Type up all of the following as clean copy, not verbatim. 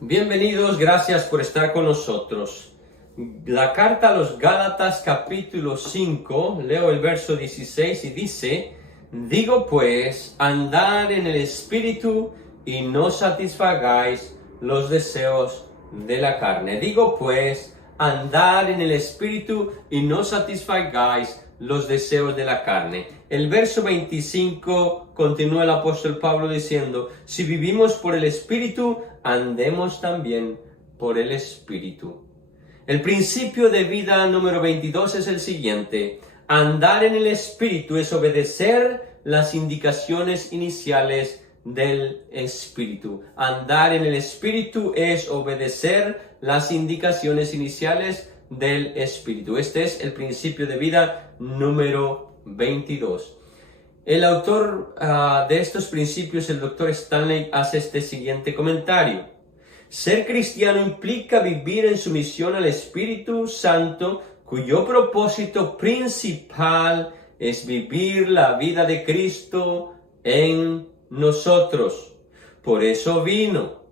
Bienvenidos, gracias por estar con nosotros. La carta a los Gálatas capítulo 5, leo el verso 16 y dice: Digo pues, andad en el Espíritu y no satisfagáis los deseos de la carne. Digo pues, andad en el Espíritu y no satisfagáis los deseos de la carne. El verso 25 continúa el apóstol Pablo diciendo: si vivimos por el Espíritu, andemos también por el Espíritu. El principio de vida número 22 es el siguiente: andar en el Espíritu es obedecer las indicaciones iniciales del Espíritu. Andar en el Espíritu es obedecer las indicaciones iniciales del Espíritu. Este es el principio de vida número 22. El autor de estos principios, el Dr. Stanley, hace este siguiente comentario: ser cristiano implica vivir en sumisión al Espíritu Santo, cuyo propósito principal es vivir la vida de Cristo en nosotros. Por eso vino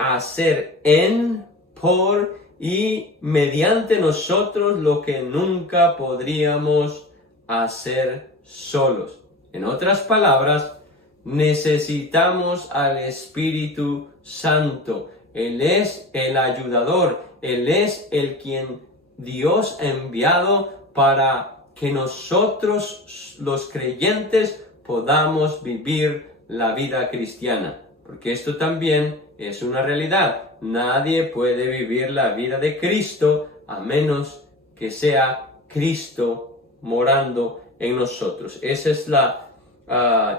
a hacer en, por y mediante nosotros lo que nunca podríamos hacer solos. En otras palabras, necesitamos al Espíritu Santo. Él es el ayudador. Él es el quien Dios ha enviado para que nosotros, los creyentes, podamos vivir la vida cristiana. Porque esto también es una realidad. Nadie puede vivir la vida de Cristo a menos que sea Cristo morando en nosotros. Esa es la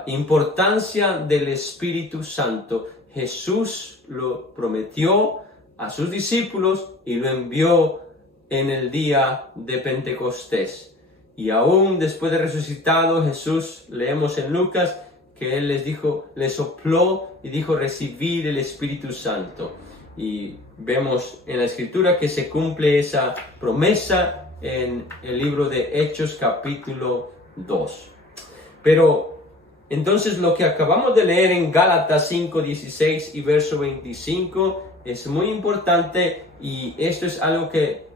importancia del Espíritu Santo. Jesús lo prometió a sus discípulos y lo envió en el día de Pentecostés. Y aún después de resucitado, Jesús, leemos en Lucas, que Él les dijo, les sopló y dijo: recibir el Espíritu Santo. Y vemos en la Escritura que se cumple esa promesa en el libro de Hechos capítulo 2. Pero entonces lo que acabamos de leer en Gálatas 5, 16 y verso 25 es muy importante, y esto es algo que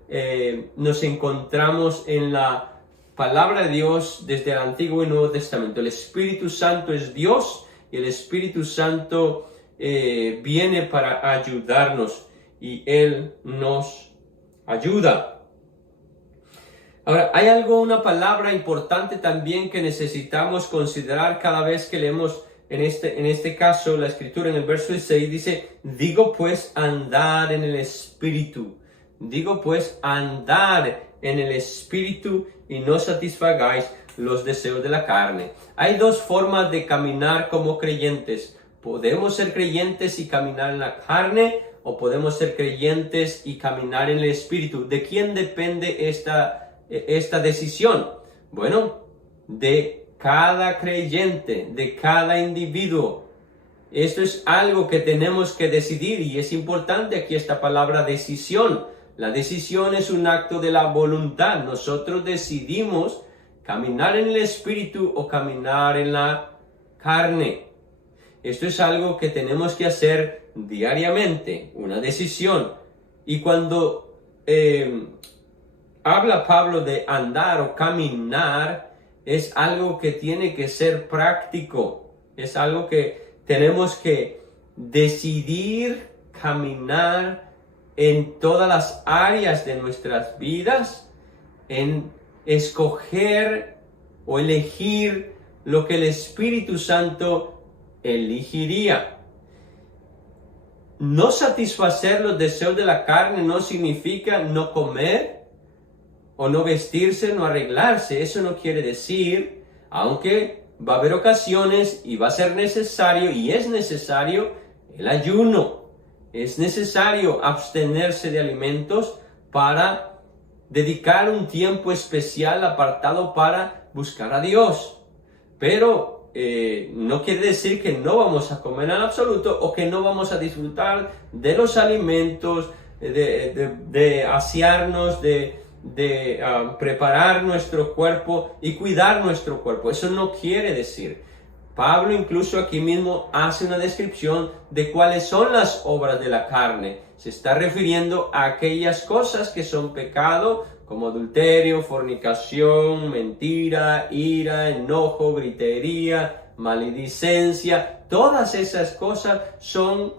nos encontramos en la palabra de Dios desde el Antiguo y Nuevo Testamento. El Espíritu Santo es Dios y el Espíritu Santo viene para ayudarnos y Él nos ayuda. Ahora, hay una palabra importante también que necesitamos considerar cada vez que leemos en este caso la Escritura. En el verso 6 dice: digo pues, andar en el Espíritu. Digo pues, andar en el Espíritu y no satisfagáis los deseos de la carne. Hay dos formas de caminar como creyentes. Podemos ser creyentes y caminar en la carne, o podemos ser creyentes y caminar en el Espíritu. ¿De quién depende esta decisión? Bueno, de cada creyente, de cada individuo. Esto es algo que tenemos que decidir, y es importante aquí esta palabra decisión. La decisión es un acto de la voluntad. Nosotros decidimos caminar en el Espíritu o caminar en la carne. Esto es algo que tenemos que hacer diariamente, una decisión. Y cuando habla Pablo de andar o caminar, es algo que tiene que ser práctico. Es algo que tenemos que decidir caminar en todas las áreas de nuestras vidas, en escoger o elegir lo que el Espíritu Santo elegiría. No satisfacer los deseos de la carne no significa no comer o no vestirse, no arreglarse. Eso no quiere decir, aunque va a haber ocasiones y va a ser necesario, y es necesario, el ayuno. Es necesario abstenerse de alimentos para dedicar un tiempo especial apartado para buscar a Dios. Pero no quiere decir que no vamos a comer en absoluto, o que no vamos a disfrutar de los alimentos, de asearnos, de preparar nuestro cuerpo y cuidar nuestro cuerpo. Eso no quiere decir. Pablo incluso aquí mismo hace una descripción de cuáles son las obras de la carne. Se está refiriendo a aquellas cosas que son pecado, como adulterio, fornicación, mentira, ira, enojo, gritería, maledicencia. Todas esas cosas son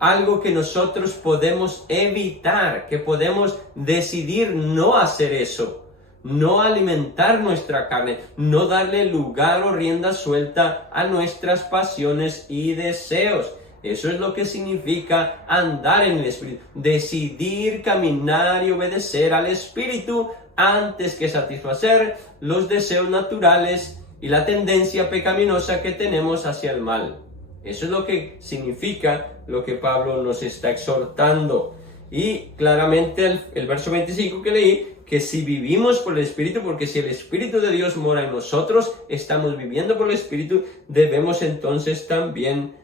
algo que nosotros podemos evitar, que podemos decidir no hacer eso. No alimentar nuestra carne, no darle lugar o rienda suelta a nuestras pasiones y deseos. Eso es lo que significa andar en el Espíritu. Decidir caminar y obedecer al Espíritu antes que satisfacer los deseos naturales y la tendencia pecaminosa que tenemos hacia el mal. Eso es lo que significa lo que Pablo nos está exhortando. Y claramente el verso 25 que leí, que si vivimos por el Espíritu, porque si el Espíritu de Dios mora en nosotros, estamos viviendo por el Espíritu, debemos entonces también,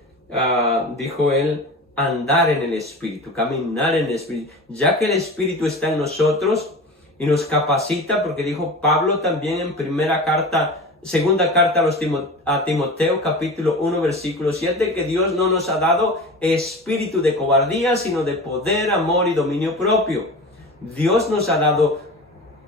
dijo él, andar en el Espíritu, caminar en el Espíritu, ya que el Espíritu está en nosotros y nos capacita, porque dijo Pablo también en segunda carta a Timoteo, capítulo 1, versículo 7, que Dios no nos ha dado espíritu de cobardía, sino de poder, amor y dominio propio. Dios nos ha dado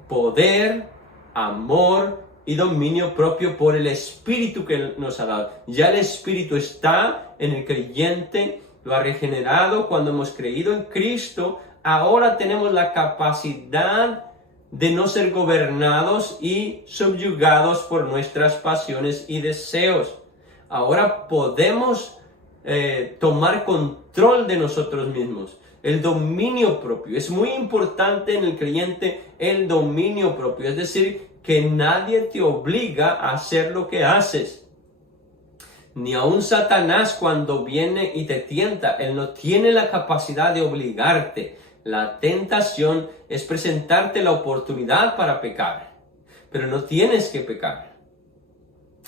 poder, amor y dominio propio por el Espíritu que Él nos ha dado. Ya el Espíritu está en el creyente, lo ha regenerado cuando hemos creído en Cristo. Ahora tenemos la capacidad de no ser gobernados y subyugados por nuestras pasiones y deseos. Ahora podemos tomar control de nosotros mismos. El dominio propio. Es muy importante en el creyente el dominio propio. Es decir, que nadie te obliga a hacer lo que haces. Ni aun Satanás cuando viene y te tienta. Él no tiene la capacidad de obligarte. La tentación es presentarte la oportunidad para pecar. Pero no tienes que pecar.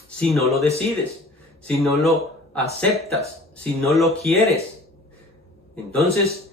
Si no lo decides. Si no lo aceptas. Si no lo quieres. Entonces,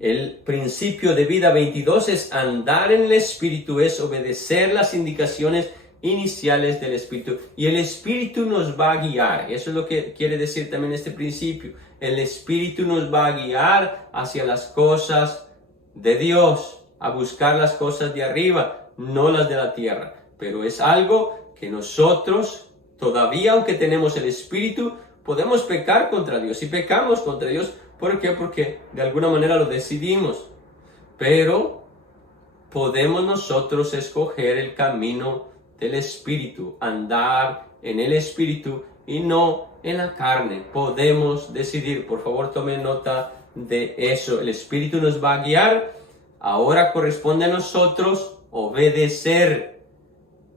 el principio de vida 22 es andar en el Espíritu, es obedecer las indicaciones iniciales del Espíritu. Y el Espíritu nos va a guiar. Eso es lo que quiere decir también este principio. El Espíritu nos va a guiar hacia las cosas de Dios, a buscar las cosas de arriba, no las de la tierra. Pero es algo que nosotros, todavía aunque tenemos el Espíritu, podemos pecar contra Dios. Y pecamos contra Dios. ¿Por qué? Porque de alguna manera lo decidimos. Pero podemos nosotros escoger el camino del Espíritu, andar en el Espíritu y no en la carne. Podemos decidir. Por favor, tomen nota de eso. El Espíritu nos va a guiar. Ahora corresponde a nosotros obedecer,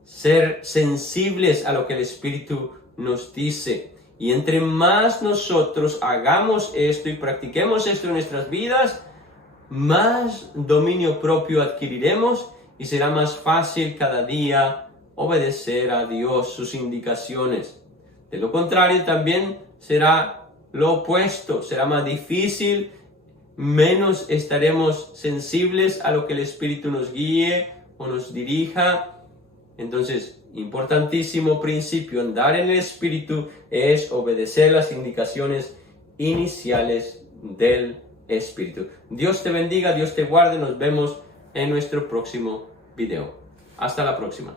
ser sensibles a lo que el Espíritu nos dice. Y entre más nosotros hagamos esto y practiquemos esto en nuestras vidas, más dominio propio adquiriremos y será más fácil cada día obedecer a Dios, sus indicaciones. De lo contrario, también será lo opuesto, será más difícil, menos estaremos sensibles a lo que el Espíritu nos guíe o nos dirija. Entonces, importantísimo principio, andar en el Espíritu es obedecer las indicaciones iniciales del Espíritu. Dios te bendiga, Dios te guarde, nos vemos en nuestro próximo video. Hasta la próxima.